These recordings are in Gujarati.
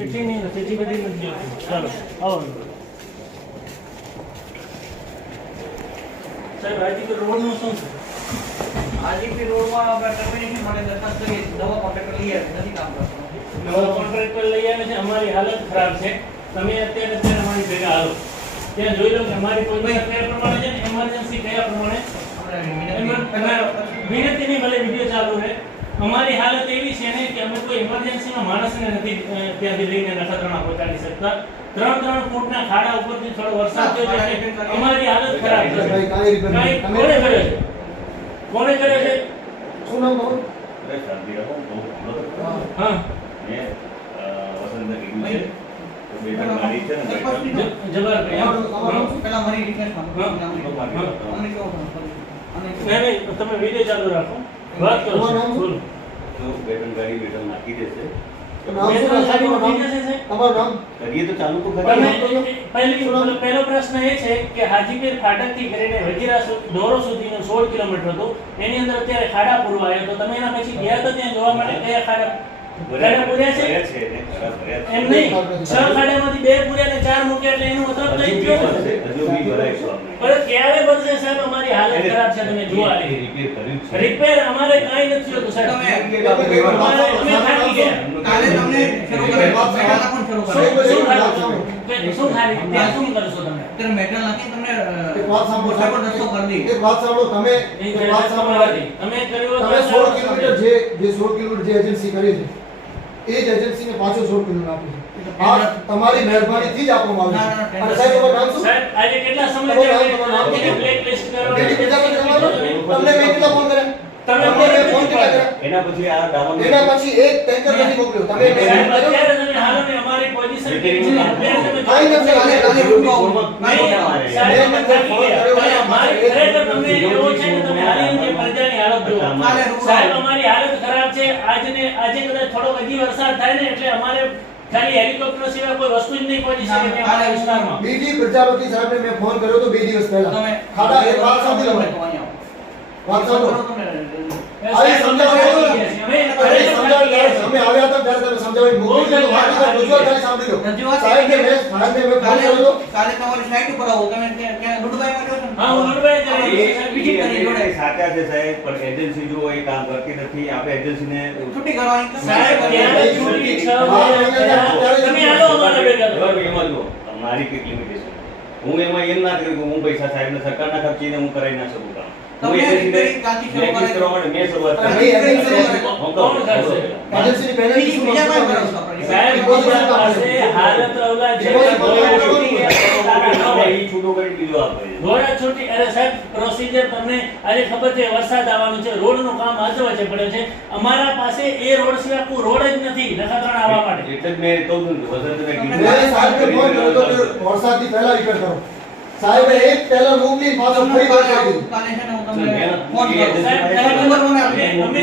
કેટલી નહીં તેથી બધી નથી ચાલો આવો સાહેબ આજીપી રોડનું શું છે? આજીપી રોડમાં આપણે ટર્મિનેશન માટે દરખાસ્ત કરીએ દવા કોન્ટ્રાક્ટર લઈ આવે નથી કામ કરતો નવો કોન્ટ્રાક્ટર લઈ આવે છે અમારી હાલત ખરાબ છે તમે અત્યારે અમારી ભેગા હાલો ત્યાં જોઈ લો કે અમારી પોઝિશન કયા પ્રમાણે છે ને ઇમરજન્સી કયા પ્રમાણે વિનંતી નહીં ભલે વિડીયો ચાલુ છે અમારી હાલત એવી છે ને કે અમે કોઈ ઇમરજન્સીમાં માણસને નથી ત્યાંથી લઈને નખત્રાણા પહોંચાડી શકતા 3 ફૂટના ખાડા ઉપરથી થોડો વરસાદ થયો છે અમારી હાલત ખરાબ છે કોણે કર્યો છે શું નામ કહો? શાંતિ રાખો હા વસંત કીધું છે તો બે ત્રણ ગાડી છે ને જબર પેલા મારી રિક્વેસ્ટ નહીં તમે વિડીયો ચાલુ રાખો વાત કરો બોલો તો બે ત્રણ ગાડી બેઠક નાખી દેશે તમારું નામ? કરીએ તો ચાલુ તો કરીએ. પહેલો પ્રશ્ન એ છે કે હાજીપીર ફાટકથી કરીને વજીરા દોરો સુધીનું 16 કિલોમીટર હતું એની અંદર અત્યારે ખાડા પૂરવાયા તો તમે એના પછી ગયા તો ત્યાં જોવા માટે કયા ખાડા પૂર્યા છે એમ નહીં 6 ખાડામાંથી 2 પૂર્યા ને 4 મૂક્યા એટલે એનો મતલબ થઈ ગયો હજુ બી ભરાય પણ ક્યારે બનશે સાહેબ અમારી હાલત ખરાબ છે તમે જુઓ આલી રિપેર કર્યું છે રિપેર અમારે કાઈ નથી હોતું સાહેબ અમે થાકી ગયા કાલે તમને શરૂ કરે મેટલ નાખો શરૂ કરે શું ખાલી ત્યાં શું કરશો તમે અત્યારે મેટલ નાખી તમને એક વાત સાંભળો મોટા રસ્તો કરી દી એક વાત સાંભળો તમે એક વાત સાંભળો તમે કર્યો તમે 16 કિલોમીટર જે 16 કિલોમીટર જે એજન્સી કરી છે એ જ એજન્સીને પાછો 16 કિલોમીટર આપી છે આ તમારી મહેરબાનીથી જ આપવામાં આવ્યું છે અને સાહેબ તમારું નામ શું? સાહેબ આજે કેટલા સમયથી આપણે બ્લેક લિસ્ટ કેટલી બીજા કોઈ તમારું? તમને મેં કેટલા ફોન કર્યા? તમે તમને ફોન કેટલા કર્યા? એના પછી આ ડામર એના પછી એક ટેન્કર નથી મોકલ્યો તમે સાહેબ અત્યારે તમે હાલો ને અમારી પોઝિશન કેવી છે અત્યારે તમે કાઈ નથી કાલે રૂકો સાહેબ તમે થાકી ગયા મારી ખરેખર તમને એવો છે કે તમે હાલી અંગે પ્રજાની હાલત જુઓ સાહેબ અમારી હાલત ખરાબ છે આજે કદાચ થોડો હજી વરસાદ થાય ને એટલે અમારે ખાલી હેલિકોપ્ટર સિવાય કોઈ વસ્તુ જ નહીં પહોંચી શકે ત્યાં અમારા વિસ્તારમાં બીજી પ્રજાપતિ સાહેબને મેં ફોન કર્યો તો 2 દિવસ પહેલા તમે ખાડા એક વાત સાંભળી લો વાત સાંભળો અરે સમજાવો અમે આવ્યા હતા ત્યારે તમે સમજાવી મોકલી તો વાત રજૂઆત ખાલી સાંભળી લો સાહેબને મેં ફોન કર્યો તો કાલે તમારી સાઈટ ઉપર આવો તમે ત્યાં દુડબાઈમાં જો હા હું દુડબાઈ બીજી કરી જોડે સાચા છે સાહેબ પણ એજન્સી જો એ કામ કરતી નથી આપણે એજન્સીને છૂટી કરવાની સાહેબ ત્યારે છૂટી 6 તમે આલો અમારા ભેગા એમાં જો મારી કઈક લિમિટેશન હું એમાં એમ ના કરું કે હું પૈસા સાહેબને સરકારના ખર્ચીને હું કરાવી ના શકું કામ હું એજન્સીને પ્રેક્ટિસ કરવા માટે મેં શરૂઆત કરી કોણ કરશે એજન્સીની પહેલેથી શું બીજા કોઈ કરો સાહેબ બીજા પાસે હાલત અવલા જે ઈ છૂટો કરી બીજો આપે ઘોડા છૂટી અરે સાહેબ પ્રોસીજર તમને આજે ખબર છે વરસાદ આવવાનો છે રોડનું કામ આજે વચ્ચે પડે છે અમારા પાસે એ રોડ સિવાય કોઈ રોડ જ નથી નખત્રાણા આવવા માટે એટલે જ મેં કહું છું વસંતને મેં સાહેબને ફોન કર્યો તો કે વરસાદથી પહેલા રિપેર કરો સાહેબે એક ટેલર મોકલી પાછો ફરી વાર કરી દીધું કાલે છે ને હું તમને ફોન કરું સાહેબ સાહેબ નંબર મને આપજો અમે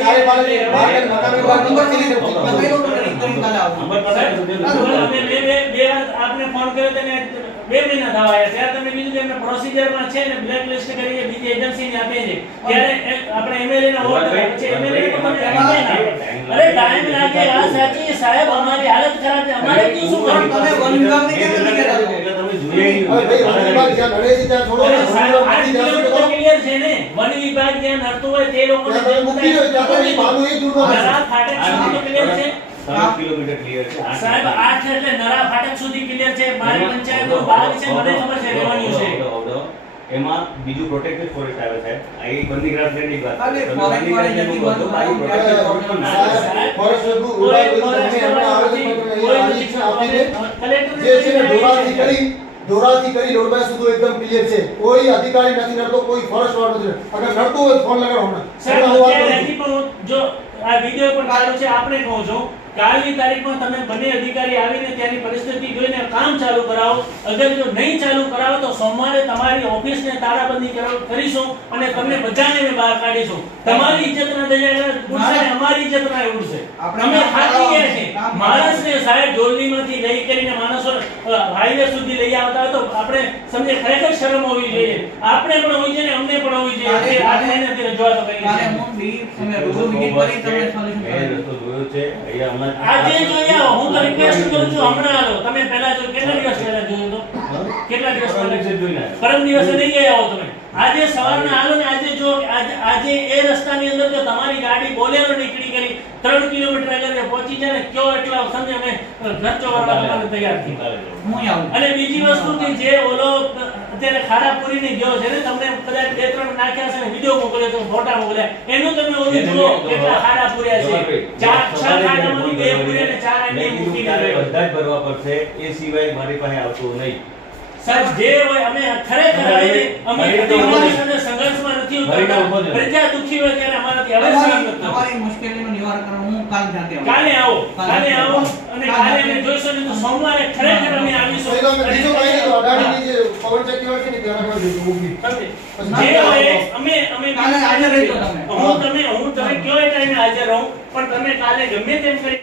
સાહેબ પાસે બહાર નકામી વાત નંબર કરી તમે દીધો કઈ લોકો કરી કાલે આવો નંબર પાસે અમે બે વાર આપને ફોન કર્યો તેને 2 મહિના થવા આવ્યા ત્યારે તમે બીજું કે એમને પ્રોસીજરમાં છે ને બ્લેક લિસ્ટ કરીને બીજી એજન્સીને આપે છે ત્યારે આપણે એમએલએ ના વોટ પછી એમએલએ પણ તમે અરે ટાઈમ લાગે આ સાચી સાહેબ અમારી હાલત ખરાબ છે અમારે શું કરવું તમે વન વિભાગને કેમ નથી કહેતા એટલે તમે જોઈએ હવે ભાઈ વન વિભાગ જ્યાં નડે છે ત્યાં છોડો અરે ને સાહેબ 8 નથી ત્યાં સુધી કિલોમીટર કરો. ક્લિયર છે ને વન વિભાગ જ્યાં નડતું હોય તે લોકોને ત્યાં તમે મૂકી દો ત્યાં તો એ માનું એ દૂર નો નરા ફાટક સુધી તો ક્લિયર છે 7 કિલોમીટર ક્લિયર છે સાહેબ 8 એટલે નરા ફાટક સુધી ક્લિયર છે મારી પંચાયતનો ભાગ છે મને ખબર છે રેવન્યુ છે એમાં બીજું પ્રોટેક્ટેડ ફોરેસ્ટ આવે છે આ એક બંદી ગ્રાસલેન્ડની વાત અરે, તમે forest બંદી વાળી ગ્રાસલેન્ડનું જતી બધું બાજુ protected forest માં ના આવે. સાહેબ ફોરેસ્ટ વિભાગ તમે એમના આવેદનપત્રને એ આદેશ આપી દે જે છે ને ડોરાથી કરી લોડબાઈ સુધી એકદમ ક્લિયર છે કોઈ અધિકારી નથી નડતો કોઈ ફોરેસ્ટ વાળો નથી અગર નડતો હોય તો ફોન લગાડો હમણાં સાહેબ હમણાં હું વાત અત્યારે કરું હજી પણ જો આ વિડિયો પણ ચાલુ છે આપણે કહું છું કાલની તારીખમાં તમે બંને અધિકારી આવીને ત્યાંની પરિસ્થિતિ જોઈને કામ ચાલુ કરાવો અગર જો નહીં ચાલુ કરાવો તો સોમવારે તમારી ઓફિસને તાળાબંધી કરીશું અને તમને બધાને બહાર કાઢીશું તમારી ઇજ્જતના દજાને ઉડશે ને અમારી ઇજ્જતના ઉડશે અમે થાકી ગયા છે માણસને સાહેબ જોલડીમાંથી લઈ કરીને માણસો હાઈવે સુધી લઈ આવતા હોય તો આપણે સમજે ખરેખર શરમ હોવી જોઈએ આપણે પણ હોવી જોઈએ ને અમને પણ હોવી જોઈએ આજે એનાથી રજૂઆતો કરી કાલે છે હું બી તમે રૂબરૂ વિઝિટ કરી તમને સોલ્યુશન મેં રસ્તો જોયો છે અહીંયા હમણાં આજે જોયા હું કરી રિક્વેસ્ટ કરું છું હમણાં આવો. તમે પહેલા જો કેટલા દિવસ પહેલા જોયો તો? કેટલા દિવસ પરમ પહેલા? દિવસે જોઈને આવ્યો. પરમ દિવસે નહીં ગયા આવો તમે. આજે સવારના હાલો ને આજે જો આજે એ રસ્તાની અંદર જો તમારી ગાડી બોલેરો નીકળી ગઈ 3 કિલોમીટર આગળ પહોંચી જાય ને કયો એટલા સમજે અમે ખર્ચો કરવા તમારે તૈયાર છીએ. હું અહીં આવું. અને બીજી વસ્તુ કે જે ઓલો અત્યારે ખારાપુરીની ગયો છે ને તમને કદાચ 2-3 નાખ્યા છે ને વિડિયો મોકલ્યો તો ફોટા મોકલ્યા એનું તમે ઓલું જુઓ કેટલા ખારાપુરિયા છે. 4-6 ખાડામાં 2 પૂરી અને 4 આંટી મેં કીધું મૂકી તારે દીધા. બધા જ ભરવા પડશે એ સિવાય મારી પાસે આવતું નહીં. સાહેબ જે હોય અમે ખરેખર અમે પ્રતિનિધિ સાથે સંઘર્ષમાં નથી ઉતરતા. પ્રજા દુખી હોય ત્યારે અમારાથી હવે સહન નથી થતું. તમારી મુશ્કેલીનું નિવારણ કરવા હું કાલ જાતે આવું. કાલે આવો અને કાલે અમે જોઈશું ને તો સોમવારે ખરેખર અમે આવીશું. નહીં તો અમે બીજું કંઈ નહીં તો આ ગાડીની જે પવન ચક્કી હોય છે ને ત્યાં રાખવા દઈશું ઊભી. જે હોય અમે કાલે હાજર રહેજો તમે. હું તમે કયો એ ટાઈમે હાજર રહું પણ તમે કાલે ગમે તેમ કરી